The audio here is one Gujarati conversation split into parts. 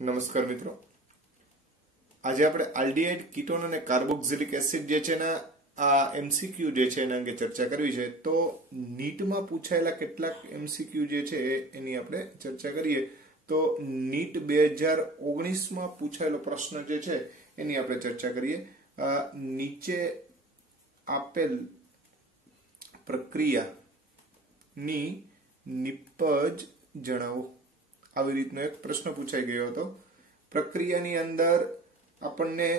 નમસ્કાર મિત્રો, આજે આપણે આલ્ડીહાઇડ કીટોન અને કાર્બોક્સિલિક એસિડ જે છે ને આ એમસીક્યુ જે છે એના અંગે ચર્ચા કરવી છે. તો નીટમાં પૂછાયેલા કેટલાક એમસીક્યુ જે છે એની આપણે ચર્ચા કરીએ. તો નીટ 2019માં પૂછાયેલો પ્રશ્ન જે છે એની આપણે ચર્ચા કરીએ. નીચે આપેલ પ્રક્રિયાની નિપજ જણાવો. આવી રીતનો એક પ્રશ્ન પૂછાઈ ગયો હતો. પ્રક્રિયાની અંદર આપણને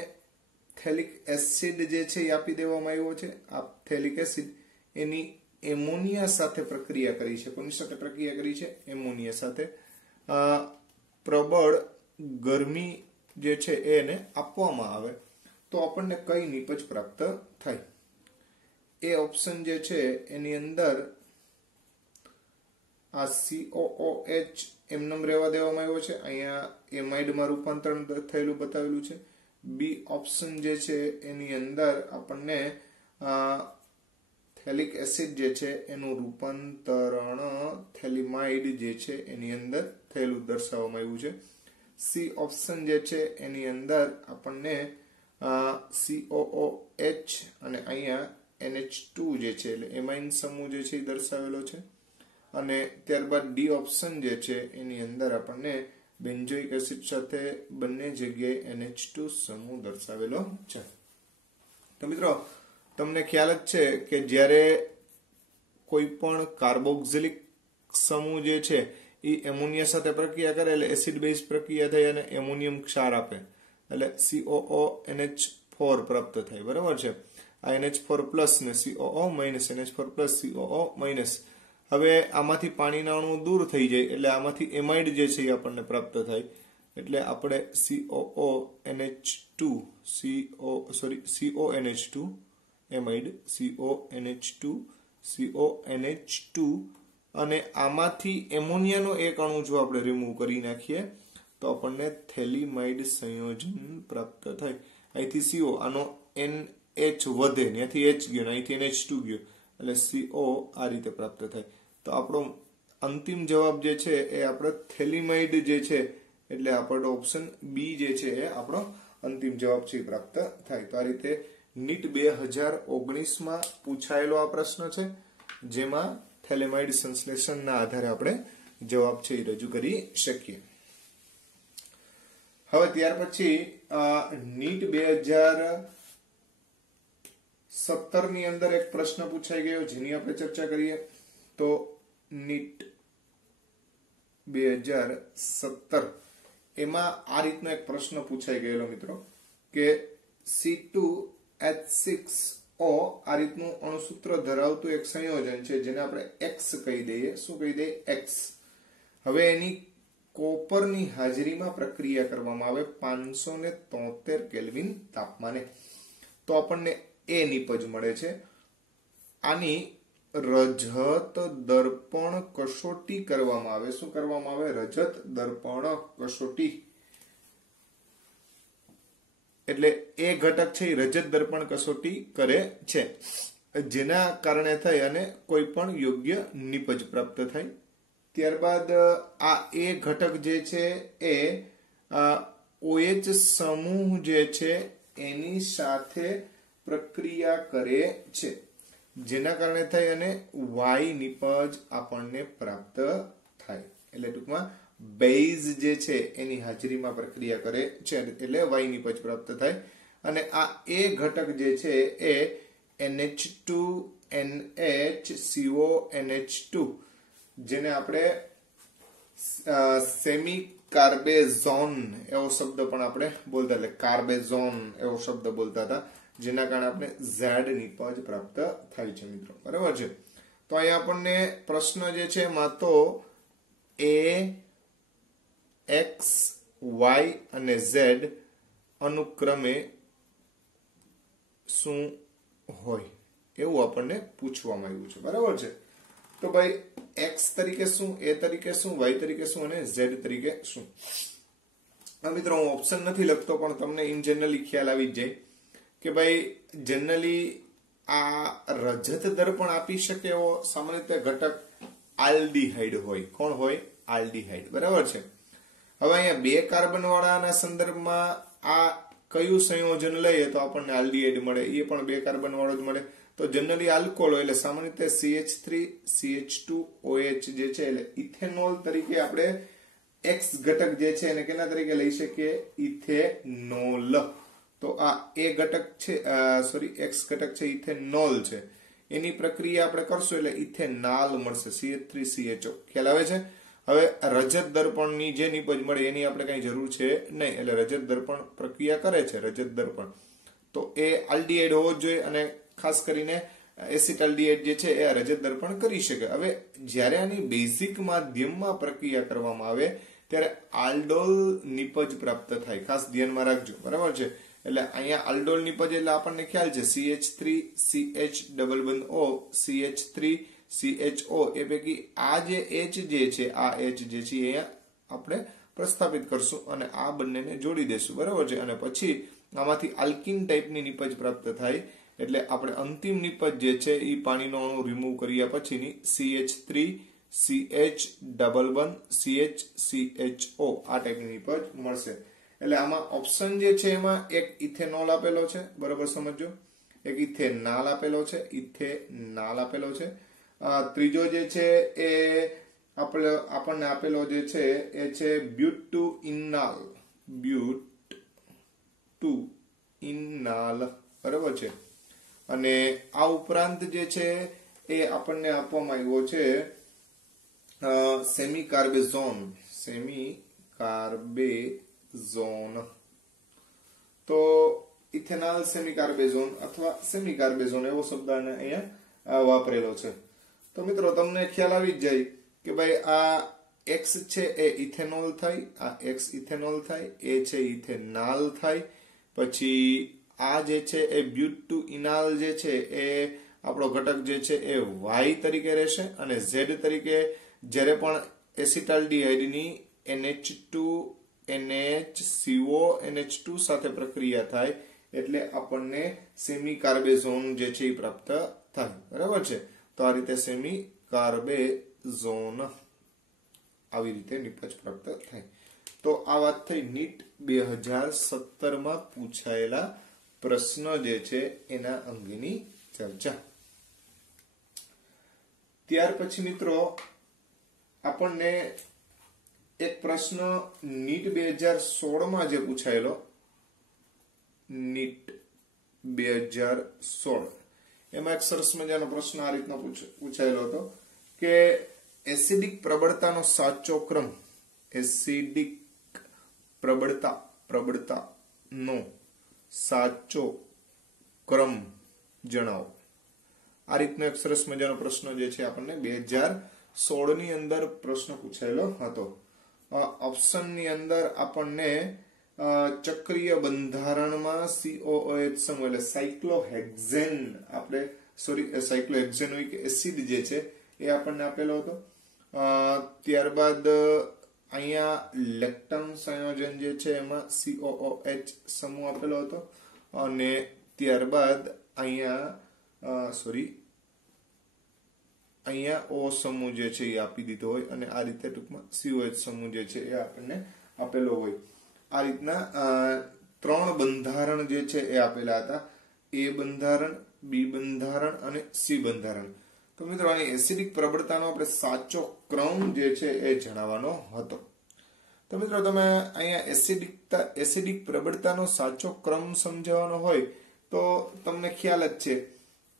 થેલિક એસિડ જે છે એ આપી દેવામાં આવ્યો છે. આ થેલિક એસિડ એની એમોનિયા સાથે પ્રક્રિયા કરી છે. કોની સાથે પ્રક્રિયા કરી છે? એમોનિયા સાથે. પ્રબળ ગરમી જે છે એને આપવામાં આવે તો આપણને કઈ નિપજ પ્રાપ્ત થાય? એ ઓપ્શન જે છે એની અંદર આ COOH એમનેમ રહેવા દેવામાં આવ્યો છે. અહીંયા એમાઇડમાં રૂપાંતરણ થયેલું બતાવેલું છે. બી ઓપ્શન જે છે એની અંદર આપણને થેલિક એસિડ જે છે એનું રૂપાંતરણ થેલિમાઇડ જે છે એની અંદર થયેલું દર્શાવવામાં આવ્યું છે. સી ઓપ્શન જે છે એની અંદર આપણને COOH અને અહીંયા NH2 જે છે એટલે એમાઇન સમૂહ જે છે એ દર્શાવેલો છે. અને ત્યારબાદ ડી ઓપ્શન જે છે એની અંદર આપણને બેન્ઝોઇક એસિડ સાથે બંને જગ્યાએ NH2 સમૂહ દર્શાવેલો છે. તો મિત્રો તમને ખ્યાલ જ છે કે જ્યારે કોઈ પણ કાર્બોક્સિલિક સમૂહ જે છે એ એમોનિયા સાથે પ્રક્રિયા કરે એટલે એસિડ બેઝ પ્રક્રિયા થઈ અને એમોનિયમ ક્ષાર આપે એટલે COONH4 પ્રાપ્ત થાય. બરાબર છે. આ NH4+ ને COO- NH4+ COO-. હવે આમાંથી પાણીના અણુ દૂર થઈ જાય એટલે આમાંથી એમાઇડ જે છે એ આપણને પ્રાપ્ત થાય. એટલે આપણે CONH2 એમાઇડ CONH2 અને આમાંથી એમોનિયાનો એક અણુ જો આપણે રિમૂવ કરી નાખીએ તો આપણને થેલિમાઇડ સંયોજન પ્રાપ્ત થાય. અહીંથી CO આનો NH વધે, ત્યાંથી H ગયો, અહીંથી NH2 ગયો એટલે CO આ રીતે પ્રાપ્ત થાય. તો આપણો અંતિમ જવાબ જે છે એ આપણો થેલિમાઇડ જે છે એટલે આપણો ઓપ્શન બી જે છે એ આપણો અંતિમ જવાબ છે પ્રાપ્ત થાય. તો આ રીતે નીટ 2019માં પૂછાયેલો આ પ્રશ્ન છે જેમાં થેલિમાઇડ સંશ્લેષણના આધારે આપણે જવાબ છે એ રજૂ કરી શકીએ. હવે ત્યાર પછી નીટ 2017 ની અંદર એક પ્રશ્ન પૂછાઈ ગયો જેની આપણે ચર્ચા કરીએ. તો નીટ 2017 એમાં આ રીતનો એક પ્રશ્ન પૂછાઈ ગયેલો મિત્રો કે C2H6O આ રીતનું અણુસૂત્ર ધરાવતું એક સંયોજન છે જેને આપણે X કહી દઈએ. શું કહી દઈએ? X. હવે એની કોપરની હાજરીમાં પ્રક્રિયા કરવામાં આવે 573 કેલ્વિન તાપમાને તો આપણને એ નિપજ મળે છે. આની રજત દર્પણ કસોટી કરવામાં આવે. શું કરવામાં આવે? રજત દર્પણ કસોટી. એટલે એ ઘટક છે એ રજત દર્પણ કસોટી કરે છે જેના કારણે થઈ અને કોઈ પણ યોગ્ય નિપજ પ્રાપ્ત થાય. ત્યારબાદ આ એ ઘટક જે છે એ OH સમૂહ જે છે એની સાથે પ્રક્રિયા કરે છે જેના કારણે થઈ અને Y નિપજ આપણને પ્રાપ્ત થાય. એટલે ટૂંકમાં બેઝ જે છે એની હાજરીમાં પ્રક્રિયા કરે છે એટલે Y નિપજ પ્રાપ્ત થાય. અને આ એ ઘટક જે છે એ NH2NHCONH2 જેને આપણે સેમી કાર્બેઝોન એવો શબ્દ પણ આપણે બોલતા, એટલે કાર્બેઝોન એવો શબ્દ બોલતા હતા જેના કારણે આપણે Z નિપજ પ્રાપ્ત થાય છે મિત્રો. બરાબર છે. તો અહીંયા આપણને પ્રશ્ન જે છે એમાં તો A, X, Y અને Z અનુક્રમે શું હોય એવું આપણને પૂછવામાં આવ્યું છે. બરાબર છે. તો ભાઈ X તરીકે શું, A તરીકે શું, Y તરીકે શું અને Z તરીકે શું? મિત્રો હું ઓપ્શન નથી લખતો પણ તમને ઇન જનરલી ખ્યાલ આવી જ જાય કે ભાઈ જનરલી આ રજત દર્પણ આપી શકે એવો સામાન્ય રીતે ઘટક આલ્ડીહાઇડ હોય. કોણ હોય? આલ્ડીહાઇડ. બરાબર છે. હવે અહીંયા 2 કાર્બન વાળાના સંદર્ભમાં આ કયું સંયોજન લઈએ તો આપણને આલ્ડીહાઇડ મળે, એ પણ 2 કાર્બન વાળો જ મળે. તો જનરલી આલ્કોહોલ એટલે સામાન્ય રીતે CH3 CH2OH જે છે એટલે ઇથેનોલ તરીકે આપણે X ઘટક જે છે એને કેના તરીકે લઈ શકીએ? ઇથેનોલ. તો આ A ઘટક છે, સોરી X ઘટક છે ઇથેનોલ છે, એની પ્રક્રિયા આપણે કરશું એટલે ઇથેનાલ મળશે, CH3CHO. ખ્યાલ આવે છે? હવે રજત દર્પણની જે નિપજ મળે એની આપણે કઈ જરૂર છે નહીં, એટલે રજત દર્પણ પ્રક્રિયા કરે છે. રજત દર્પણ તો એ આલ્ડીહાઇડ હોવો જ જોઈએ, અને ખાસ કરીને એસિટાલ્ડીહાઇડ જે છે એ રજત દર્પણ કરી શકે. હવે જ્યારે આની બેઝિક માધ્યમમાં પ્રક્રિયા કરવામાં આવે ત્યારે આલ્ડોલ નિપજ પ્રાપ્ત થાય. ખાસ ધ્યાનમાં રાખજો, બરાબર છે? એટલે અહીંયા આલ્ડોલ નિપજ એટલે આપણને ખ્યાલ છે CH3CH CH3CHO એ પૈકી આ જે H જે છે, આ H જે છે અહીંયા આપણે પ્રસ્થાપિત કરશું અને આ બંનેને જોડી દેશું, બરાબર છે? અને પછી આમાંથી આલ્કિન ટાઈપની નિપજ પ્રાપ્ત થાય. એટલે આપણે અંતિમ નિપજ જે છે એ પાણીનો અણુ રિમૂવ કર્યા પછીની CH3CH11CHCHO આ ટાઈપની નિપજ મળશે. એટલે આમાં ઓપ્શન જે છે એમાં એક ઇથેનોલ આપેલો છે, બરોબર સમજો, એક ઇથેનાલ આપેલો છે, ઇથેનાલ આપેલો છે. ત્રીજો જે છે એ આપણને આપેલો જે છે એ છે બ્યુટુઇનાલ, બ્યુટુઇનાલ, બરોબર છે? અને આ ઉપરાંત જે છે એ આપણને આપવામાં આવ્યો છે સેમિકાર્બેઝોન, સેમિકાર્બેઝોન. તો ઇથેનાલ સેમિકાર્બેઝોન અથવા સેમિકાર્બેઝોન એવો શબ્દ અહીંયા વાપરેલો છે. તો મિત્રો તમને ખ્યાલ આવી જ જાય કે ભાઈ આ X છે એ ઇથેનોલ થાય, આ X ઇથેનોલ થાય, એ છે ઇથેનાલ થાય, પછી આ જે છે એ બ્યુટુઇનાલ જે છે એ આપણો ઘટક જે છે એ Y તરીકે રહેશે, અને Z તરીકે જ્યારે પણ એસિટાલ્ડીહાઇડની NH2 NHCO NH2 સાથે પ્રક્રિયા થાય એટલે આપણને સેમિકાર્બેઝોન જે છે એ પ્રાપ્ત થાય, બરાબર છે? તો આ રીતે સેમિકાર્બેઝોન આવી રીતે નિપજ પ્રાપ્ત થાય. તો આ વાત થઈ નીટ 2017 માં પૂછાયેલા પ્રશ્ન જે છે એના અંગેની ચર્ચા. ત્યાર પછી મિત્રો આપણને એક પ્રશ્ન નીટ 2016 જે પૂછાયેલો, નીટ 2016 એમાં એક સરસ મજાનો પ્રશ્ન આ રીતનો પૂછાયેલો હતો કે એસિડિક પ્રબળતાનો સાચો ક્રમ, એસિડિક પ્રબળતાનો સાચો ક્રમ જણાવો. આ રીતનો એક સરસ મજાનો પ્રશ્ન જે છે આપણને 2016 ની અંદર પ્રશ્ન પૂછાયેલો હતો. ઓપ્શનની અંદર આપણને ચક્રીય બંધારણમાં COOH સમૂહ એટલે સાયક્લોહેક્ઝેન, આપણે સોરી સાયક્લોહેક્ઝેનોઇક એસિડ જે છે એ આપણને આપેલો હતો. ત્યારબાદ અહીંયા લેક્ટમ સંયોજન જે છે એમાં COOH સમૂહ આપેલો હતો, અને ત્યારબાદ અહીંયા O સમૂહ જે છે એ આપી દીધો હોય, અને આ રીતે ટૂંકમાં COH સમૂહ જે છે એ આપણને આપેલો હોય. આ રીતના 3 બંધારણ જે છે એ આપેલા હતા, A બંધારણ, B બંધારણ અને C બંધારણ. તો મિત્રો આની એસિડિક પ્રબળતાનો આપણે સાચો ક્રમ જે છે એ જણાવવાનો હતો. તો મિત્રો તમે અહીંયા એસિડિક પ્રબળતાનો સાચો ક્રમ સમજાવવાનો હોય તો તમને ખ્યાલ જ છે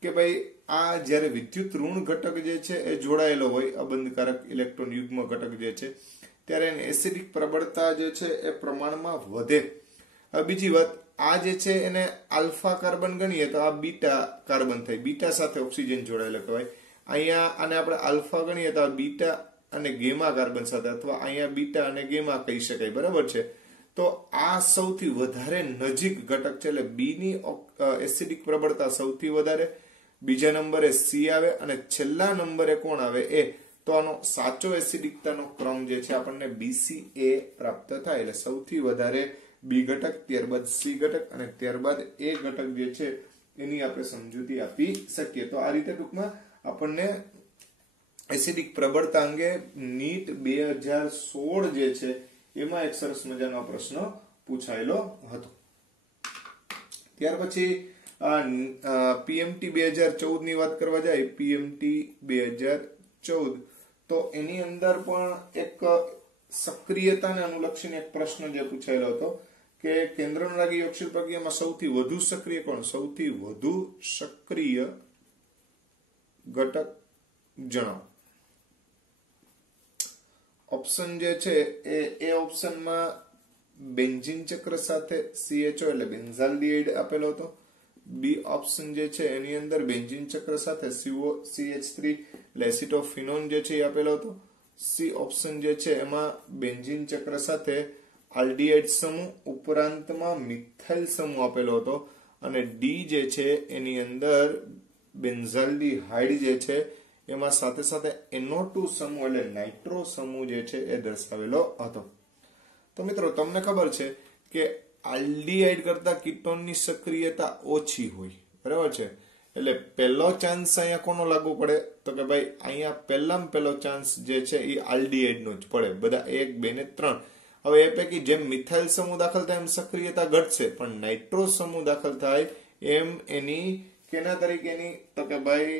કે ભાઈ આ જ્યારે વિદ્યુત ઋણ ઘટક જે છે એ જોડાયેલો હોય, અબંધકારક ઇલેક્ટ્રોન યુગ્મ ઘટક જે છે, ત્યારે એની એસિડિક પ્રબળતા જે છે એ પ્રમાણમાં વધે. હવે બીજી વાત, આ જે છે એને આલ્ફા કાર્બન ગણીએ તો આ બીટા કાર્બન થાય, બીટા સાથે ઓક્સિજન જોડાયેલો કહેવાય. અહીંયા આને આપણે આલ્ફા ગણીએ તો આ બીટા અને ગેમા કાર્બન સાથે, અથવા અહીંયા બીટા અને ગેમા કહી શકાય, બરાબર છે? તો આ સૌથી વધારે નજીક ઘટક છે, એટલે બી ની એસિડિક પ્રબળતા સૌથી વધારે, બીજા નંબરે સી આવે, અને છેલ્લા નંબરે કોણ આવે? એ. તો આનો સાચો એસિડિકતાનો ક્રમ જે છે આપણને BCA પ્રાપ્ત થાય. એટલે સૌથી વધારે બી ઘટક, ત્યારબાદ સી ઘટક, અને ત્યારબાદ એ ઘટક જે છે એની આપણે સમજૂતી આપી શકીએ. તો આ રીતે ટૂંકમાં આપણને એસિડિક પ્રબળતા અંગે નીટ 2016 જે છે એમાં એક સરસ મજાનો પ્રશ્ન પૂછાયેલો હતો. ત્યાર પછી પીએમટી 2014 ની વાત કરવા જાય, પીએમટી 2014, તો એની અંદર પણ એક સક્રિયતાને અનુલક્ષીને એક પ્રશ્ન જે પૂછાયેલો હતો કે કેન્દ્રાનુરાગી યોગશીલ પ્રક્રિયામાં સૌથી વધુ સક્રિય કોણ? સૌથી વધુ સક્રિય ઘટક જણાવો. ઓપ્શન જે છે એ ઓપ્શનમાં બેન્ઝીન ચક્ર સાથે CHO એટલે બેન્ઝાલ્ડિહાઇડ આપેલો હતો. બી ઓપ્શન જે છે એની અંદર બેન્ઝીન ચક્ર સાથે COCH3 એટલે એસિટોફિનોન જે છે એ આપેલો હતો. સી ઓપ્શન જે છે એમાં બેન્ઝીન ચક્ર સાથે આલ્ડિહાઇડ સમૂહ ઉપરાંતમાં મિથાઇલ સમૂહ આપેલો હતો. અને ડી જે છે એની અંદર બેન્ઝાલ્ડિહાઇડ જે છે એમાં સાથે સાથે NO2 સમૂહ એટલે નાઇટ્રો સમૂહ જે છે એ દર્શાવેલો હતો. તો મિત્રો તમને ખબર છે કે આલ્ડિહાઇડ કરતા કીટોનની સક્રિયતા ઓછી હોય, બરાબર છે. એટલે પહેલો ચાન્સ અહીંયા કોનો લાગુ પડે? તો કે ભાઈ અહીંયા પહેલો ચાન્સ જે છે એ આલ્ડિહાઇડ નો જ પડે. બધા 1, 2 ને 3. હવે એ પૈકી જેમ મિથાઇલ સમૂહ દાખલ થાય એમ સક્રિયતા ઘટશે, પણ નાઇટ્રો સમૂહ દાખલ થાય એમ એની કેના તરીકેની? તો કે ભાઈ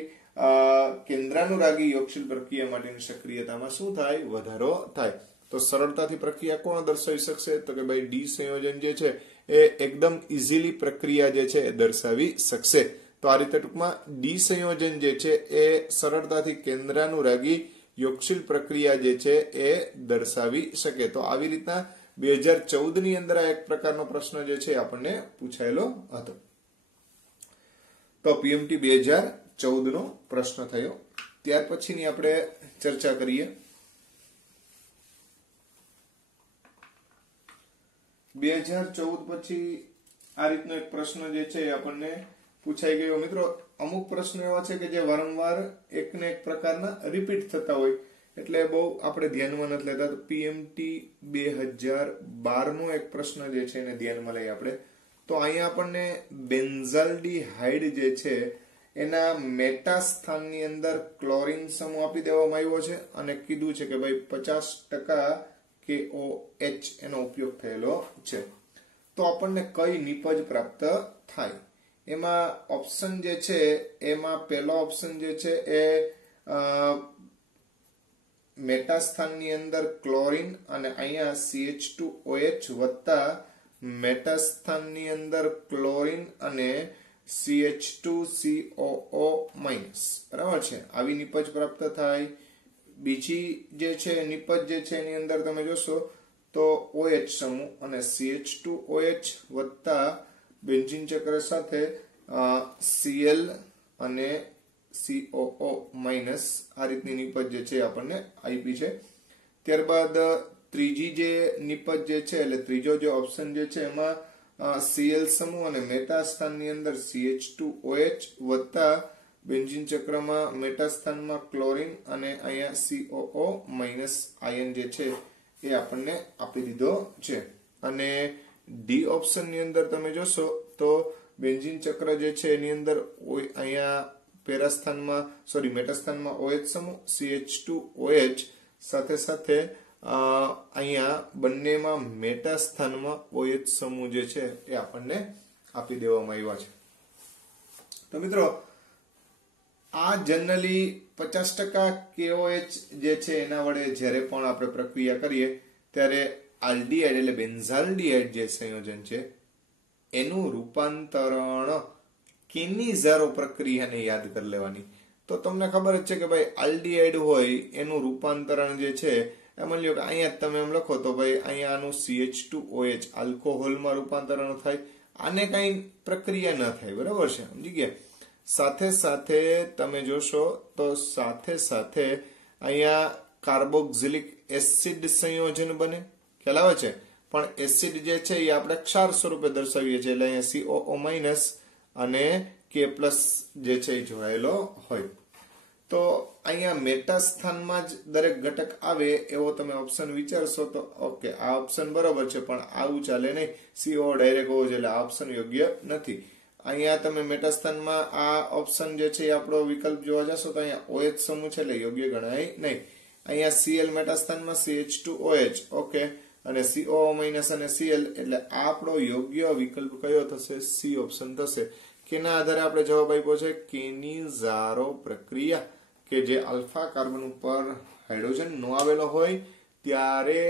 કેન્દ્રાનુરાગી યોગશીલ પ્રક્રિયા માટેની સક્રિયતામાં શું થાય? વધારો થાય. તો સરળતાથી પ્રક્રિયા કોણ દર્શાવી શકશે? તો કે ભાઈ ડી સંયોજન જે છે એ એકદમ ઇઝીલી પ્રક્રિયા જે છે એ દર્શાવી શકશે. તો આ રીતે ટૂંકમાં ડી સંયોજન જે છે એ સરળતાથી કેન્દ્રાનુરાગી યોગશીલ પ્રક્રિયા જે છે એ દર્શાવી શકે. તો આવી રીતના 2014 ની અંદર આ એક પ્રકારનો પ્રશ્ન જે છે આપણને પૂછાયેલો હતો. તો પીએમટી 2014 નો પ્રશ્ન થયો. ત્યાર પછીની આપણે ચર્ચા કરીએ 2014 પછી આ રીતનો એક પ્રશ્ન જે છે આપણને પૂછાઈ ગયો. મિત્રો અમુક પ્રશ્નો એવા છે કે જે વારંવાર એકને એક પ્રકારના રિપીટ થતા હોય, એટલે બહુ આપણે ધ્યાનમાં નથી લેતા. તો પીએમટી 2012 નો એક પ્રશ્ન જે છે એને ધ્યાનમાં લઈએ આપણે. તો અહીંયા આપણને બેન્ઝાલ્ડિહાઇડ જે છે એના મેટા સ્થાનની અંદર ક્લોરીન સમૂહ આપી દેવામાં આવ્યો છે અને કીધું છે કે ભાઈ 50% KOH એનો ઉપયોગ થયેલો છે. તો આપણને કઈ નિપજ પ્રાપ્ત થાય? એમાં ઓપ્શન જે છે એમાં પહેલો ઓપ્શન જે છે એ મેટા સ્થાનની અંદર ક્લોરીન અને અહીંયા CH2OH વત્તા મેટા સ્થાનની અંદર ક્લોરીન અને CH2COO માઇનસ, બરાબર છે. આવી નિપજ પ્રાપ્ત થાય. બીજી જે છે નિપજ જે છે એની અંદર તમે જોશો તો OH સમૂહ અને CH2OH વત્તા બેન્ઝીન ચક્ર સાથે Cl અને COO માઇનસ આ રીતની નિપજ જે છે આપણને આપી છે. ત્યારબાદ ત્રીજી જે નિપજ જે છે એટલે ત્રીજો જે ઓપ્શન જે છે એમાં Cl સમૂહ અને મેટા સ્થાનની અંદર CH2OH વત્તા બેન્ઝીન ચક્રમાં મેટા સ્થાનમાં ક્લોરીન અને અહીંયા COO માઇનસ આયન જે છે એ આપણને આપી દીધો છે. અને ડી ઓપ્શન ની અંદર તમે જોશો તો બેન્ઝીન ચક્ર જે છે એની અંદર અહીંયા મેટા સ્થાનમાં OH સમૂહ CH2OH સાથે સાથે અહીંયા બંનેમાં મેટા સ્થાનમાં OH સમૂહ જે છે એ આપણને આપી દેવામાં આવ્યા છે. તો મિત્રો આ જનરલી 50% KOH જે છે એના વડે જ્યારે પણ આપણે પ્રક્રિયા કરીએ ત્યારે આલ્ડિહાઇડ એટલે બેન્ઝાલ્ડિહાઇડ જે સંયોજન છે એનું રૂપાંતરણ કિનીઝારો પ્રક્રિયાને યાદ કરી લેવાની. તો તમને ખબર જ છે કે ભાઈ આલ્ડિહાઇડ હોય એનું રૂપાંતરણ જે છે એમ લ્યો કે અહીંયા તમે એમ લખો તો ભાઈ અહીંયા આનું CH2OH આલ્કોહોલમાં રૂપાંતરણ થાય. આને કઈ પ્રક્રિયા ન થાય, બરાબર છે, સમજી ગયા. સાથે સાથે તમે જોશો તો સાથે સાથે અહીંયા કાર્બોક્સિલિક એસિડ સંયોજન બને, ખ્યાલ આવે છે. પણ એસિડ જે છે એ આપણે ક્ષાર સ્વરૂપે દર્શાવીએ છીએ એટલે અહીંયા COO માઇનસ અને K પ્લસ જે છે એ જોડાયેલો હોય. તો અહીંયા મેટા સ્થાનમાં જ દરેક ઘટક આવે એવો તમે ઓપ્શન વિચારશો તો ઓકે આ ઓપ્શન બરોબર છે, પણ આવું ચાલે નહીં. CO ડાયરેક્ટ હોવો જોઈએ એટલે આ ઓપ્શન યોગ્ય નથી. અહીંયા તમે મેટા સ્થાનમાં આ ઓપ્શન જે છે એ આપણો વિકલ્પ જોવા જશો તો અહીંયા OH સમૂહ છે એટલે યોગ્ય ગણાય નહીં. અહીંયા Cl મેટા સ્થાનમાં CH2OH, ઓકે. અને COO- અને Cl, એટલે આપણો યોગ્ય વિકલ્પ કયો થશે? સી ઓપ્શન થશે. કેના આધારે આપણે જવાબ આપ્યો છે? કેનિઝારો પ્રક્રિયા, કે જે આલ્ફા કાર્બન ઉપર હાઇડ્રોજન નો આવેલો હોય ત્યારે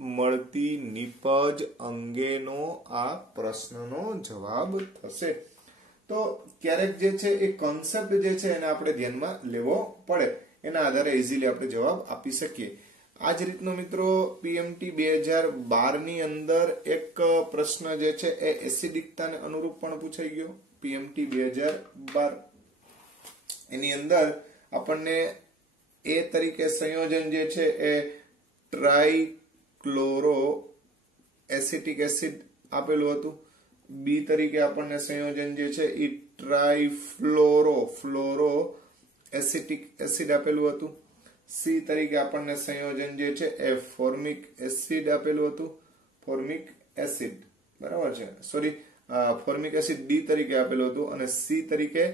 મળતી નિપજ અંગેનો આ પ્રશ્નનો જવાબ થશે. તો ક્યારેક જે છે એ કોન્સેપ્ટ જે છે એને આપણે ધ્યાનમાં લેવો પડે, એના આધારે ઇઝીલી આપણે જવાબ આપી શકીએ. આ જ રીતનો મિત્રો પીએમટી 2012 ની અંદર એક પ્રશ્ન જે છે એ એસિડિકતાને અનુરૂપ પણ પૂછાઈ ગયો. પીએમટી 2012 એની અંદર આપણને એ તરીકે સંયોજન જે છે એ ટ્રાઇક્લોરો એસિટિક એસિડ આપેલું હતું. બી તરીકે આપણને સંયોજન જે છે એ ફ્લોરો એસિટિક એસિડ આપેલું હતું. સી તરીકે આપણને સંયોજન જે છે એ ફોર્મિક એસિડ આપેલું હતું. ફોર્મિક એસિડ, બરાબર છે, સોરી, ફોર્મિક એસિડ ડી તરીકે આપેલું હતું. અને સી તરીકે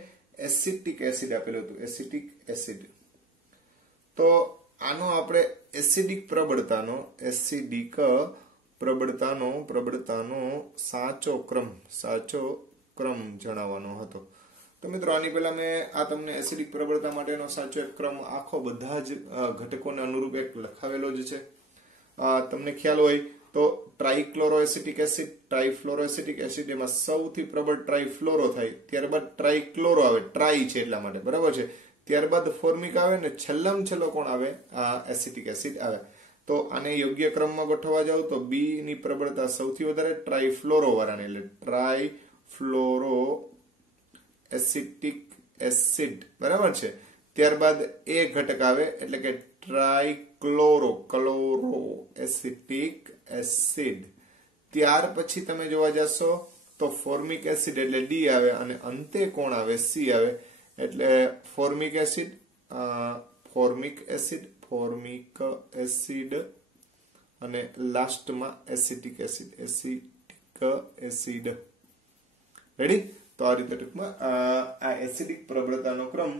એસિટિક એસિડ આપેલું હતું. Acetic acid. તો આનો આપણે એસિડિક પ્રબળતાનો સાચો ક્રમ જણાવવાનો હતો. તો મિત્રો આની પહેલા મેં આ તમને એસિડિક પ્રબળતા માટેનો સાચો એક ક્રમ આખો બધા જ ઘટકોને અનુરૂપ એક લખાવેલો જ છે. તમને ખ્યાલ હોય તો ટ્રાઇક્લોરો એસિટિક એસિડ, ટ્રાઇફ્લોરો એસિટિક એસિડ, એમાં સૌથી પ્રબળ ટ્રાઇફ્લોરો થાય, ત્યારબાદ ટ્રાઇક્લોરો આવે, ટ્રાઈ છે એટલા માટે, બરાબર છે, ત્યારબાદ ફોર્મિક આવે ને છેલ્લામાં છેલ્લો કોણ આવે? એસિટિક એસિડ આવે. તો આને યોગ્ય ક્રમમાં ગોઠવવા જાવ તો બી ની પ્રબળતા સૌથી વધારે ટ્રાઇફ્લોરો વાળાની, એટલે ટ્રાઇફ્લોરો એસિટિક એસિડ, બરાબર છે. ત્યારબાદ એ ઘટક આવે એટલે કે ટ્રાઇક્લોરો એસિટિક એસિડ. ત્યાર પછી તમે જોવા જશો તો ફોર્મિક એસિડ એટલે ડી આવે અને અંતે કોણ આવે? સી આવે. એટલે ફોર્મિક એસિડ અને લાસ્ટમાં એસિટિક એસિડ. રેડી? તો આ રીતે ટૂંકમાં આ એસિડિક પ્રબળતાનો ક્રમ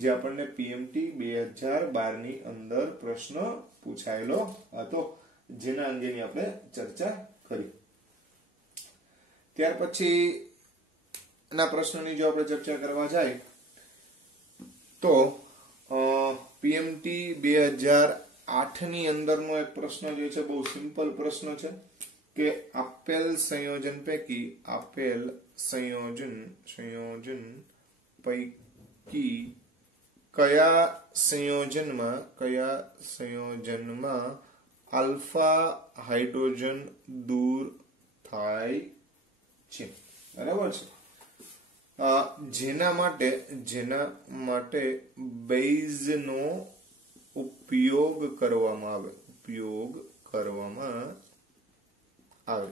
જે આપણને પીએમટી 2012 ની અંદર પ્રશ્ન પૂછાયેલો હતો, જેના અંગેની આપણે ચર્ચા કરી. ત્યાર પછી ના પ્રશ્નની જો આપણે ચર્ચા કરવા જાય તો પીએમટી 2008 ની અંદરનો એક પ્રશ્ન જે છે બહુ સિમ્પલ પ્રશ્ન છે કે આપેલ સંયોજન પૈકી કયા સંયોજનમાં આલ્ફા હાઇડ્રોજન દૂર થાય છે, બરાબર છે. જેના માટે બેઝનો ઉપયોગ કરવામાં આવે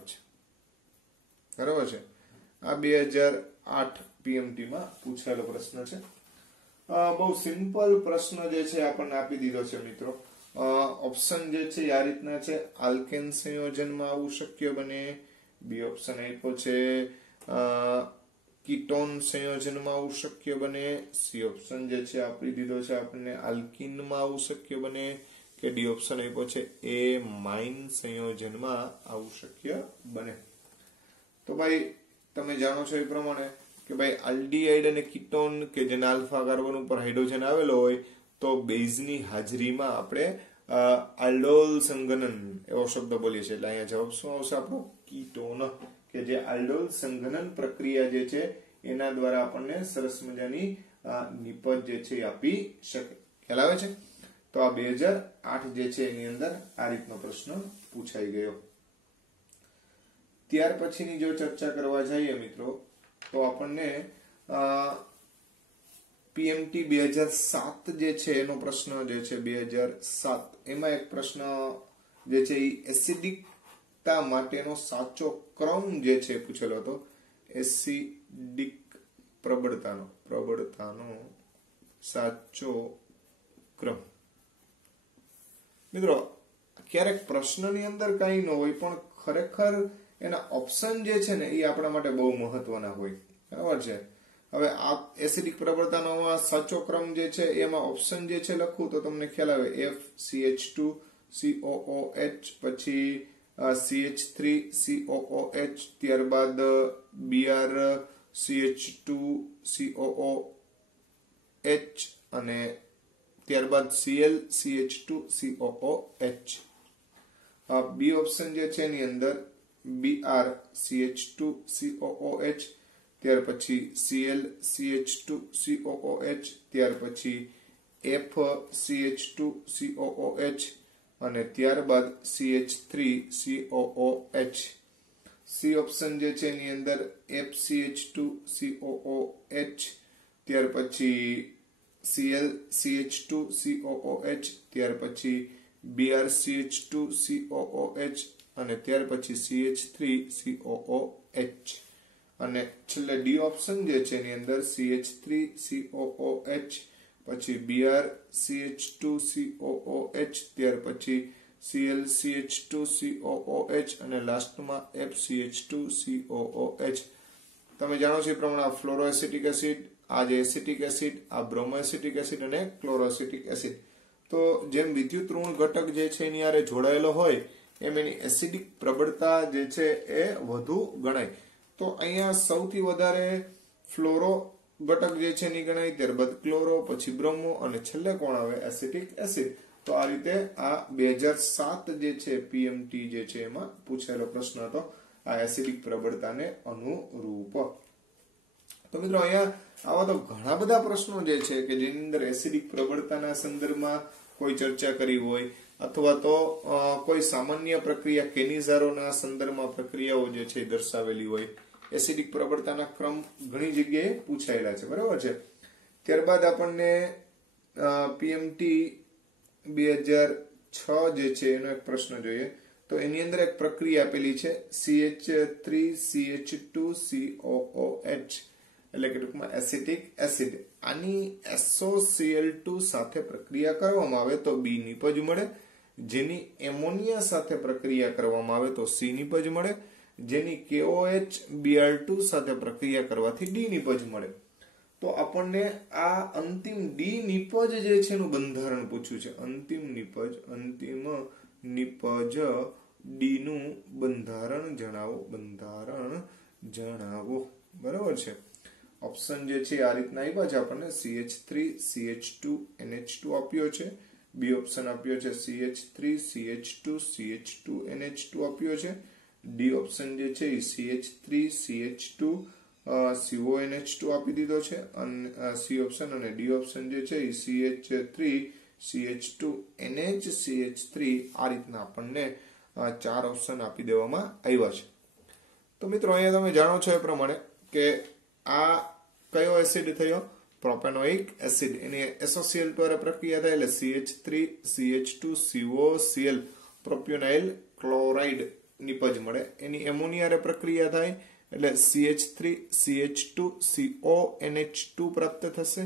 છે, બરાબર છે. આ 2008 પીએમટી માં પૂછાયેલો પ્રશ્ન છે. બહુ સિમ્પલ પ્રશ્ન જે છે આપણને આપી દીધો છે મિત્રો. ઓપ્શન જે છે આ રીતના છે: આલ્કેન સંયોજનમાં આવું શક્ય બને. બી ઓપ્શન આપ્યો છે કીટોન સંયોજનમાં આવું શક્ય બને. સી ઓપ્શન જે છે આપી દીધો છે આપણને આલ્કીનમાં આવું શક્ય બને. કે ડી ઓપ્શન આપ્યો છે એમાઇન સંયોજનમાં આવું શક્ય બને. તો ભાઈ તમે જાણો છો એ પ્રમાણે કે ભાઈ આલ્ડીહાઇડ અને કીટોન કે જેના આલ્ફા કાર્બન ઉપર હાઇડ્રોજન આવેલો હોય તો બેઝની હાજરીમાં આપણે આલ્ડોલ સંઘનન એવો શબ્દ બોલીએ છીએ. એટલે અહીંયા જવાબ શું આવશે આપણો? કીટોન, કે જે આલ્ડોલ સંઘનન પ્રક્રિયા જે છે એના દ્વારા આપણને સરસ મજાની નિપજ જે છે આપી શકે. ખ્યાલ આવે છે? તો આ 2008 જે છે એની અંદર આ રીતનો પ્રશ્ન પૂછાઈ ગયો. ત્યાર પછીની જો ચર્ચા કરવા જઈએ મિત્રો તો આપણને પીએમટી 2007 જે છે એનો પ્રશ્ન જે છે 2007 એમાં એક પ્રશ્ન જે છે એ એસિડિકતા માટેનો સાચો ક્રમ જે છે પૂછેલો હતો. એસિડિક પ્રબળતાનો સાચો ક્રમ. મિત્રો ક્યારેક પ્રશ્નની અંદર કઈ ન હોય પણ ખરેખર એના ઓપ્શન જે છે ને એ આપણા માટે બહુ મહત્વના હોય, બરાબર છે. હવે આ એસિડિક પ્રબળતાનો સાચો ક્રમ જે છે એમાં ઓપ્શન જે છે લખું તો તમને ખ્યાલ આવે FCH2COOH, પછી CH3COOH, ત્યારબાદ BrCH2COOH અને ત્યારબાદ ClCH2COOH. બી ઓપ્શન જે છે એની અંદર BrCH2COOH, ત્યાર પછી ClCH2COOH, ત્યાર પછી FCH2COOH અને ત્યારબાદ CH3COOH. સી ઓપ્શન જે છે એની અંદર FCH2COOH, ત્યાર પછી ClCH2COOH, ત્યાર પછી BrCH2COOH અને ત્યાર પછી CH3COOH અને છેલ્લે ડી ઓપ્શન જે છે એની અંદર CH3COOH, પછી BrCH2COOH, ત્યાર પછી ClCH2COOH અને લાસ્ટમાં FCH2COOH. તમે જાણો છો એ પ્રમાણે આ ફ્લોરોએસિટિક એસિડ, આ જે એસિટિક એસિડ, આ બ્રોમોએસિટિક એસિડ અને ક્લોરોએસિટિક એસિડ. તો જેમ વિદ્યુત ઋણ ઘટક જે છે એની હારે જોડાયેલો હોય એમ એની એસિડિક પ્રબળતા જે છે એ વધુ ગણાય. તો અહીંયા સૌથી વધારે ફ્લોરો ઘટક જે છે એની ગણાય, ત્યારબાદ ક્લોરો, પછી બ્રોમો અને છેલ્લે કોણ આવે? Acetic acid. તો આ રીતે આ 2007 જે છે પીએમટી જે છે એમાં પૂછાયેલો પ્રશ્ન હતો આ એસિડિક પ્રબળતાને અનુરૂપ. તો મિત્રો અહીંયા આવા તો ઘણા બધા પ્રશ્નો જે છે કે જેની અંદર એસિડિક પ્રબળતાના સંદર્ભમાં કોઈ ચર્ચા કરી હોય અથવા તો કોઈ સામાન્ય પ્રક્રિયા કેનિઝારોના સંદર્ભમાં પ્રક્રિયાઓ જે છે દર્શાવેલી હોય. એસિડિક પ્રબળતાના ક્રમ ઘણી જગ્યાએ પૂછાયેલા છે, બરાબર છે. ત્યારબાદ આપણને પીએમટી 2006 જે છે એનો એક પ્રશ્ન જોઈએ. તો એની અંદર એક પ્રક્રિયા આપેલી છે CH3CH2COOH, એટલે કે ટૂંકમાં એસિટિક એસિડ. આની SOCl2 સાથે પ્રક્રિયા કરવામાં આવે તો B નિપજ મળે, જેની એમોનિયા સાથે પ્રક્રિયા કરવામાં આવે તો C નિપજ મળે, જેની KOH Br2 સાથે પ્રક્રિયા કરવાથી D નિપજ મળે. તો આપણને આ અંતિમ D નિપજ જે છે એનું બંધારણ પૂછ્યું છે. અંતિમ નિપજ D નું બંધારણ જણાવો. બરાબર છે. ઓપ્શન જે છે આ રીતના આપ્યા છે આપણને. CH3CH2NH2 આપ્યો છે. બી ઓપ્શન આપ્યો છે CH3CH2CH2NH2 આપ્યો છે. ડી ઓપ્શન જે છે એ CH3CH2CONH2 આપી દીધો છે. અને સી ઓપ્શન અને ડી ઓપ્શન જે છે એ CH3CH2NH3 આ રીતના આપણને 4 ઓપ્શન આપી દેવામાં આવ્યા છે. તો મિત્રો અહીંયા તમે જાણો છો એ પ્રમાણે કે આ કયો એસિડ થયો? Propanoic acid. એની એસોસિએટ દ્વારા પ્રક્રિયા થાય એટલે CH3CH2COCl પ્રોપ્યોનાઇલ ક્લોરાઇડ નિપજ મળે. એની એમોનિયા પ્રક્રિયા થાય એટલે CH3CH2CONH2 પ્રાપ્ત થશે.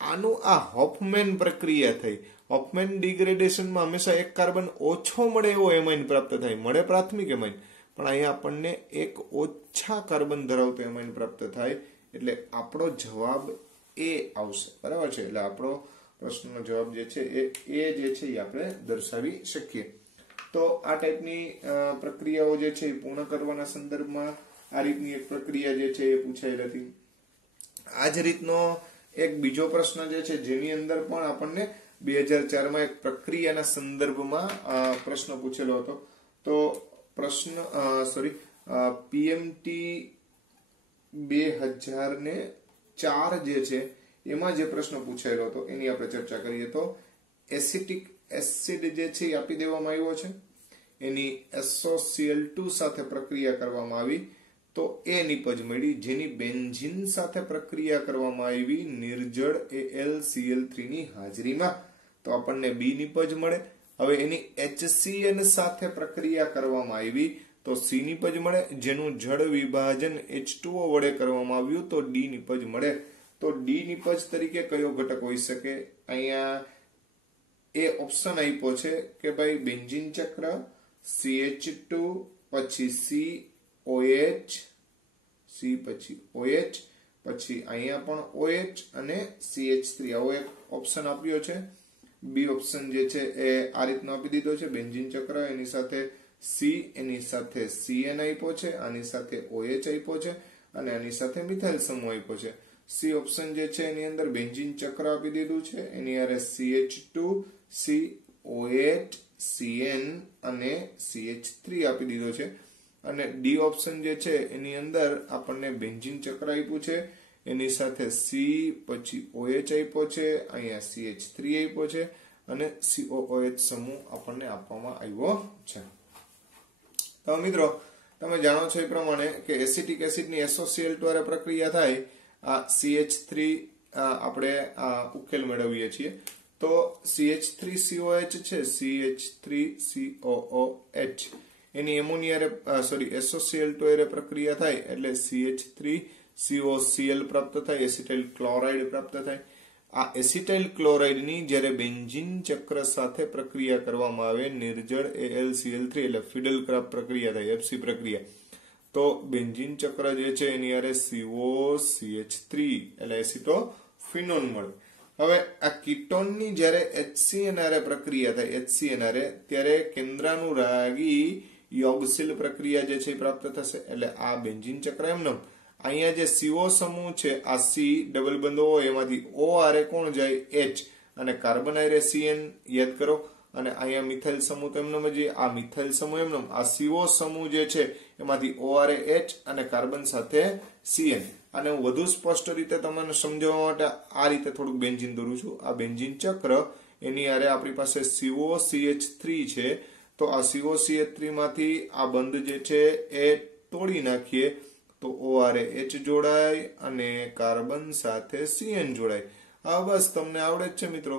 આનું આ હોફમેન પ્રક્રિયા થઈ. હોફમેન ડિગ્રેડેશનમાં હંમેશા એક કાર્બન ઓછો મળે એવો એમાઇન પ્રાપ્ત થાય. મળે પ્રાથમિક એમાઇન, પણ અહીંયા આપણને એક ઓછા કાર્બન ધરાવતો એમાઇન પ્રાપ્ત થાય. એટલે આપણો જવાબ એ આવશે. બરાબર છે. એટલે આપણો પ્રશ્નનો જવાબ જે છે એ જે છે એ આપણે દર્શાવી શકીએ. તો આ ટાઈપની પ્રક્રિયાઓ જે છે એ પૂર્ણ કરવાના સંદર્ભમાં આ રીતની એક પ્રક્રિયા જે છે એ પૂછાયેલી હતી. આ જ રીતનો એક બીજો પ્રશ્ન જે છે જેની અંદર પણ આપણને 2004 એક પ્રક્રિયાના સંદર્ભમાં પ્રશ્ન પૂછેલો હતો. તો પીએમટી 2004 જે છે એમાં જે પ્રશ્ન પૂછાયેલો હતો એની આપણે ચર્ચા કરીએ. તો એસિટિક એસિડ જે છે એ આપી દેવામાં આવ્યો છે. એની SOCl2 સાથે પ્રક્રિયા કરવામાં આવી તો એ નિપજ મળી, જેની બેન્ઝીન સાથે પ્રક્રિયા કરવામાં આવી નિર્જળ AlCl3 ની હાજરીમાં તો આપણને B નિપજ મળે. હવે એની HCN સાથે પ્રક્રિયા કરવામાં આવી તો C નિપજ મળે, જેનું જળ વિભાજન H2O વડે કરવામાં આવ્યું તો D નિપજ મળે. તો D નિપજ તરીકે કયો ઘટક હોઈ શકે? અહીંયા એ ઓપ્શન આપ્યો છે કે ભાઈ બેન્ઝીન ચક્ર, CH2 પછી COH, C પછી OH, પછી અહીંયા પણ OH અને CH3 આવો એક ઓપ્શન આપ્યો છે. બી ઓપ્શન જે છે એ આ રીતનો આપી દીધો છે બેન્ઝીન ચક્ર, એની સાથે સી એની સાથે CN આપ્યો છે, આની સાથે OH આપ્યો છે અને આની સાથે મિથાઇલ સમૂહ આપ્યો છે. સી ઓપ્શન જે છે એની અંદર બેન્ઝીન ચક્ર આપી દીધું છે, એની હારે CH2 COH CN અને CH3 આપી દીધો છે. અને ડી ઓપ્શન જે છે એની અંદર આપણને બેન્ઝીન ચક્ર આપ્યું છે, એની સાથે સી પછી OH આપ્યો છે, અહીંયા CH3 આપ્યો છે અને COOH સમૂહ આપણને આપવામાં આવ્યો છે. તો મિત્રો તમે જાણો છો એ પ્રમાણે કે એસિટિક એસિડની SOCl દ્વારા પ્રક્રિયા થાય આ CH3 આપણે ઉકેલ મેળવીએ છીએ. તો CH3COH છે, CH3COOH એની એમોનિયા SOCl2 પ્રક્રિયા થાય એટલે CH3COCl પ્રાપ્ત થાય, એસિટાઇલ ક્લોરાઇડ પ્રાપ્ત થાય. આ એસિટાઇલ ક્લોરાઇડની જ્યારે બેન્ઝીન ચક્ર સાથે પ્રક્રિયા કરવામાં આવે નિર્જળ AlCl3 એટલે ફિડલ ક્રાફ્ટ પ્રક્રિયા થાય, FC પ્રક્રિયા, તો બેન્ઝીન ચક્ર જે છે એની હારે COCH3 એટલે એસિટોફિનોન મળે. હવે આ કીટોનની જ્યારે HCN હારે પ્રક્રિયા થાય, HCN હારે, ત્યારે કેન્દ્રાનુરાગી યોગશીલ પ્રક્રિયા જે છે એ પ્રાપ્ત થશે. એટલે આ બેન્ઝીન ચક્ર એમનેમ અહીંયા જે CO સમૂહ છે આ C ડબલ બંધ O એમાંથી O હારે કોણ જાય H અને કાર્બન હારે CN યાદ કરો. અને અહીંયા મિથાઇલ સમૂહ તો એમનેમ જ, આ મિથાઇલ સમૂહ એમનેમ, આ CO સમૂહ જે છે એમાંથી O હારે H અને કાર્બન સાથે CN. અને હું વધુ સ્પષ્ટ રીતે તમને સમજાવવા માટે આ રીતે થોડુંક બેન્ઝીન દોરું છું. આ બેન્ઝીન ચક્ર એની હારે આપણી પાસે COCH3 છે, તો આ COCH3 માંથી આ બંધ જે છે એ તોડી નાખીએ તો O હારે H જોડાય અને કાર્બન સાથે CN જોડાય. આ બસ તમને આવડે જ છે મિત્રો.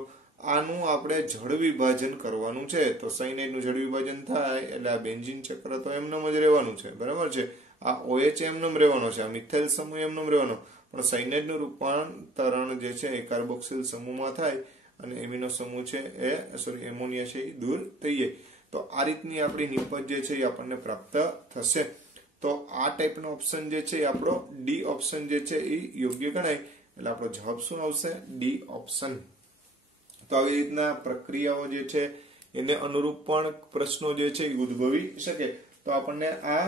આનું આપણે જળ વિભાજન કરવાનું છે. તો સાયનાઇડનું જળ વિભાજન થાય એટલે આ બેન્ઝીન ચક્ર તો એમનેમ જ રહેવાનું છે, બરાબર છે. આ OH એમનેમ રહેવાનો છે, આ મિથાઇલ સમૂહ એમનેમ રહેવાનો, પણ સાયનાઇડનું રૂપાંતરણ જે છે એ કાર્બોક્સિલ સમૂહમાં થાય અને એમિનો સમૂહ છે એમોનિયા છે એ દૂર થઈ જાય. તો આ રીતની આપણી નિપજ જે છે એ આપણને પ્રાપ્ત થશે. તો આ ટાઈપનો ઓપ્શન જે છે એ આપણો ડી ઓપ્શન જે છે એ યોગ્ય ગણાય. એટલે આપણો જવાબ શું આવશે? D option. તો આવી રીતના પ્રક્રિયાઓ જે છે એને અનુરૂપ પણ પ્રશ્નો જે છે એ ઉદ્ભવી શકે. તો આપણને આ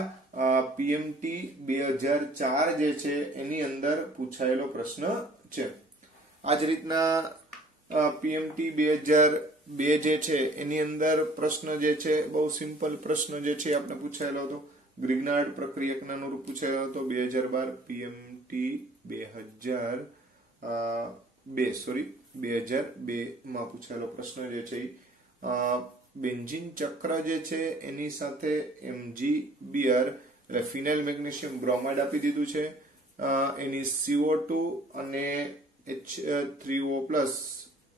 PMT 2004 જે છે એની અંદર પૂછાયેલો પ્રશ્ન છે. આ જ રીતના PMT 2002 જે છે એની અંદર પ્રશ્ન જે છે બહુ સિમ્પલ પ્રશ્ન જે છે આપણે પૂછાયેલો હતો. ગ્રિગ્નાર્ડ પ્રક્રિયકના અનુરૂપ પૂછાયેલો હતો 2012 PMT 2002 માં પૂછાયેલો પ્રશ્ન જે છે બેન્ઝીન ચક્ર જે છે એની સાથે MgBr એટલે ફિનાઇલ મેગ્નેશિયમ બ્રોમાઇડ આપી દીધું છે, એની CO2 અને H3O+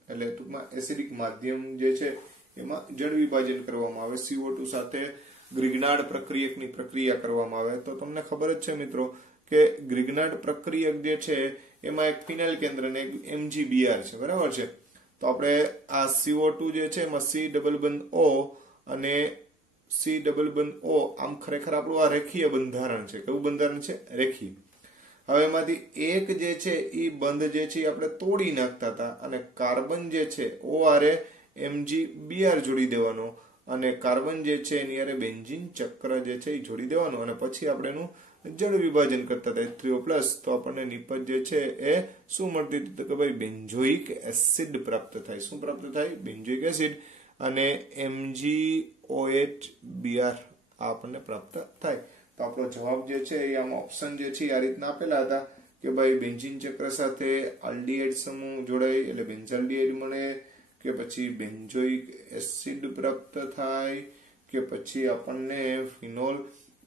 એટલે ટૂંકમાં એસિડિક માધ્યમ જે છે એમાં જળ વિભાજન કરવામાં આવે, CO2 સાથે ગ્રિગ્નાર્ડ પ્રક્રિયકની પ્રક્રિયા કરવામાં આવે. તો તમને ખબર જ છે મિત્રો કે ગ્રિગ્નાર્ડ પ્રક્રિયક જે છે એમાં એક ફિનાઇલ કેન્દ્ર ને એક MgBr છે, બરાબર છે. તો આપણે આ CO2 જે છે એમાં C ડબલ બંધ O અને C ડબલ બંધ O આમ ખરેખર આપણું આ રેખીય બંધારણ છે. કેવું બંધારણ છે? રેખીય. હવે એમાંથી એક જે છે એ બંધ જે છે આપણે તોડી નાખતા હતા અને કાર્બન જે છે O હારે MgBr જોડી દેવાનો અને કાર્બન જે છે એની હારે બેન્ઝીન ચક્ર જે છે એ જોડી દેવાનું અને પછી આપણે એનું જળ વિભાજન કરતા હતા H3O+. તો આપણને નિપજ જે છે એ શું મળતી હતી? તો કે ભાઈ બેન્ઝોઇક એસિડ પ્રાપ્ત થાય. શું પ્રાપ્ત થાય? બેન્ઝોઇક એસિડ અને MgOH Br આપણને પ્રાપ્ત થાય. તો આપણો જવાબ જે છે એ આમાં ઓપ્શન જે છે આ રીતના આપેલા હતા કે ભાઈ બેન્ઝીન ચક્ર સાથે આલ્ડીહાઇડ સમૂહ જોડાય એટલે બેન્ઝાલ્ડીહાઇડ મળે, કે પછી બેન્ઝોઇક એસિડ પ્રાપ્ત થાય, કે પછી આપણને ફિનોલ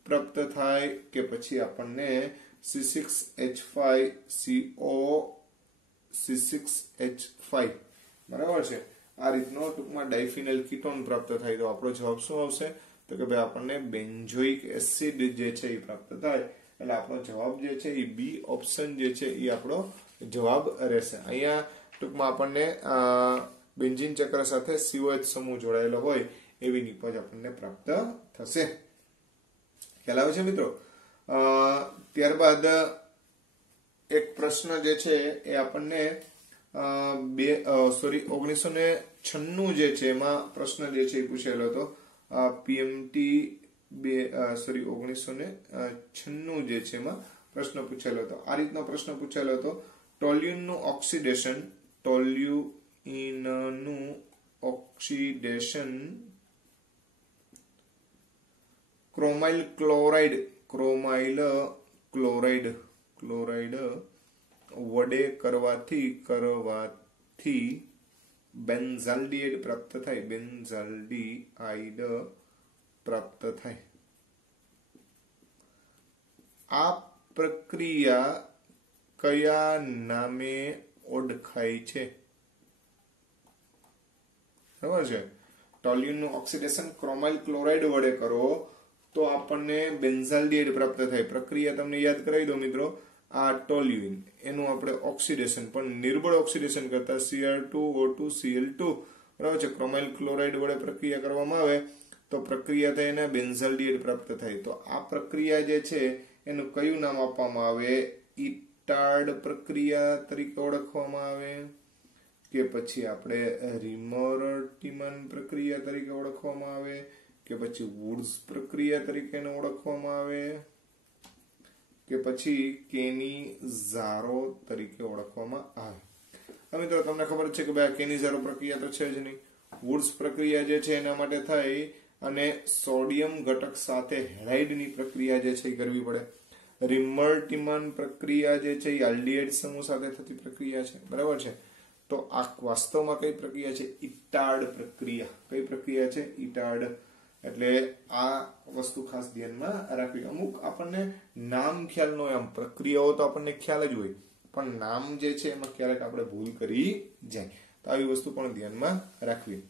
પ્રાપ્ત થાય, કે પછી આપણને C6H5CO C6H5 બરાબર છે. આ રીતનો ટૂંકમાં ડાયફિનાઇલ કીટોન પ્રાપ્ત થાય. તો આપણો જવાબ શું આવશે? તો કે ભાઈ આપણને બેન્ઝોઇક એસિડ જે છે એ પ્રાપ્ત થાય. એટલે આપણો જવાબ જે છે એ બી ઓપ્શન જે છે એ આપણો જવાબ રહેશે. અહીંયા ટૂંકમાં આપણને બેન્ઝીન ચક્ર સાથે COH સમૂહ જોડાયેલો હોય એવી નિપજ આપણને પ્રાપ્ત થશે. ખ્યાલ આવે છે મિત્રો? ત્યારબાદ એક પ્રશ્ન જે છે એ આપણને 1996 જે છે એમાં પ્રશ્ન જે છે એ પૂછેલો હતો PMT 1996 જે છે એમાં પ્રશ્ન પૂછેલો હતો. આ રીતનો પ્રશ્ન પૂછેલો હતો. ટોલ્યુઇનનું ઓક્સિડેશન ક્રોમાઇલ ક્લોરાઇડ વડે કરવાથી બેન્ઝાલ્ડિહાઇડ પ્રાપ્ત થાય. આ પ્રક્રિયા કયા નામે ઓળખાય છે? બરાબર છે. ટોલ્યુઇનનું ઓક્સિડેશન ક્રોમાઇલ ક્લોરાઇડ વડે કરો તો આપણને બેન્ઝાલ્ડિહાઇડ પ્રાપ્ત થાય. પ્રક્રિયા તમને યાદ કરાવી દો મિત્રો. આ ટોલ્યુઇન એનું આપણે ઓક્સિડેશન પણ નિર્બળ ઓક્સિડેશન કરતા Cr2O2 Cl2 બરાબર છે ક્રોમાઇલ ક્લોરાઇડ વડે પ્રક્રિયા કરવામાં આવે તો પ્રક્રિયા થાય એને બેન્ઝાલ્ડિહાઇડ પ્રાપ્ત થાય. તો આ પ્રક્રિયા જે છે એનું કયું નામ આપવામાં આવે? ઇટાર્ડ પ્રક્રિયા તરીકે ઓળખવામાં આવે કે પછી આપણે રિમર-ટીમન પ્રક્રિયા તરીકે ઓળખવામાં આવે કે પછી વુડ્સ પ્રક્રિયા તરીકે ઓળખવામાં આવે કે પછી કેની-ઝારો તરીકે ઓળખવામાં આવે. હવે મિત્રો તમને ખબર છે કે ભાઈ કેની-ઝારો પ્રક્રિયા તો છે જ નહીં. વુડ્સ પ્રક્રિયા જે છે એના માટે થઈ અને સોડિયમ ઘટક સાથે હેલાઇડની પ્રક્રિયા જે છે એ કરવી પડે. રિમર-ટીમન પ્રક્રિયા જે છે એ આલ્ડીહાઇડ સમૂહ સાથે થતી પ્રક્રિયા છે. બરાબર છે. તો આ વાસ્તવમાં કઈ પ્રક્રિયા છે? ઇટાર્ડ પ્રક્રિયા. કઈ પ્રક્રિયા છે? ઇટાર્ડ. એટલે આ વસ્તુ ખાસ ધ્યાનમાં રાખવી. અમુક આપણને નામ ખ્યાલ ન હોય. આમ પ્રક્રિયાઓ તો આપણને ખ્યાલ જ હોય પણ નામ જે છે એમાં ક્યારેક આપણે ભૂલ કરી જાય. તો આવી વસ્તુ પણ ધ્યાનમાં રાખવી.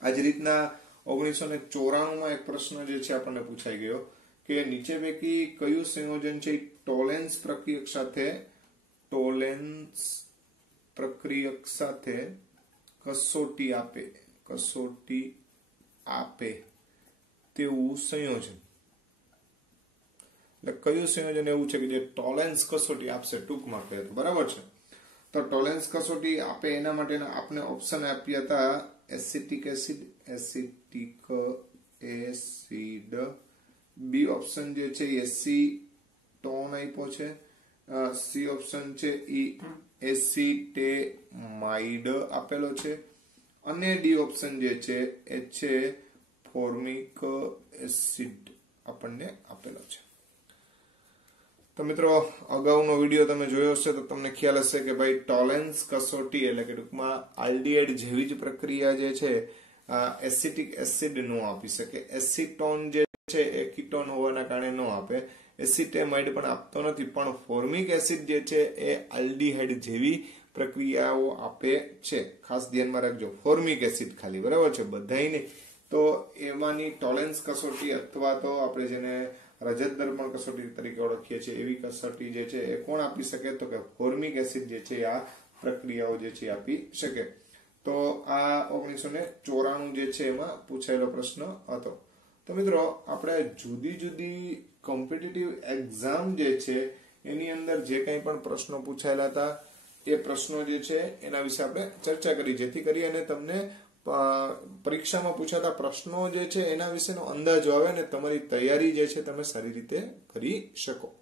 આ જ રીતના 1994 એક પ્રશ્ન જે છે આપણને પૂછાઈ ગયો કે નીચે પૈકી કયું સંયોજન છે ટોલેન્સ પ્રક્રિયક સાથે કસોટી આપે તેવું સંયોજન. એટલે કયું સંયોજન એવું છે કે જે ટોલેન્સ કસોટી આપશે? ટૂંકમાં કહે તો બરાબર છે. તો ટોલેન્સ કસોટી આપે એના માટેના આપણે ઓપ્શન આપ્યા હતા એસિટિક એસિડ, બી ઓપ્શન જે છે એસીટોન આપ્યો છે, સી ઓપ્શન છે એસિટેમાઇડ આપેલો છે અને ડી ઓપ્શન જે છે એ છે ફોર્મિક એસિડ આપણને આપેલો છે. તો મિત્રો અગાઉનો વિડીયો તમે જોયો હશે તો તમને ખ્યાલ હશે કે ભાઈ ટોલેન્સ કસોટી એટલે કે ટૂંકમાં આલ્ડીહાઇડ જેવી જ પ્રક્રિયા જે છે એસિટિક એસિડ નો આપી શકે. એસિટોન જે છે એ કીટોન હોવાના કારણે ન આપે. એસિટેમાઇડ પણ આપતો નથી પણ ફોર્મિક એસિડ જે છે એ આલ્ડીહાઇડ જેવી પ્રક્રિયાઓ આપે છે. ખાસ ધ્યાનમાં રાખજો ફોર્મિક એસિડ ખાલી. બરાબર છે. બધાય નહીં. તો એમાંની ટોલેન્સ કસોટી અથવા તો આપણે જેને રજત દર્પણ કસોટી તરીકે ઓળખીએ છીએ એવી કસોટી જે છે એ કોણ આપી શકે? તો કે ફોર્મિક એસિડ જે છે આ પ્રક્રિયાઓ જે છે આપી શકે. તો આ 1994 જે છે એમાં પૂછાયેલો પ્રશ્ન હતો. તો મિત્રો આપણે જુદી જુદી કોમ્પિટિટિવ એક્ઝામ જે છે એની અંદર જે કંઈ પણ પ્રશ્નો પૂછાયેલા હતા એ પ્રશ્નો જે છે એના વિશે આપણે ચર્ચા કરી જેથી કરી અને તમને પરીક્ષામાં પૂછાતા પ્રશ્નો જે છે એના વિશેનો અંદાજો આવે અને તમારી તૈયારી જે છે તમે સારી રીતે કરી શકો.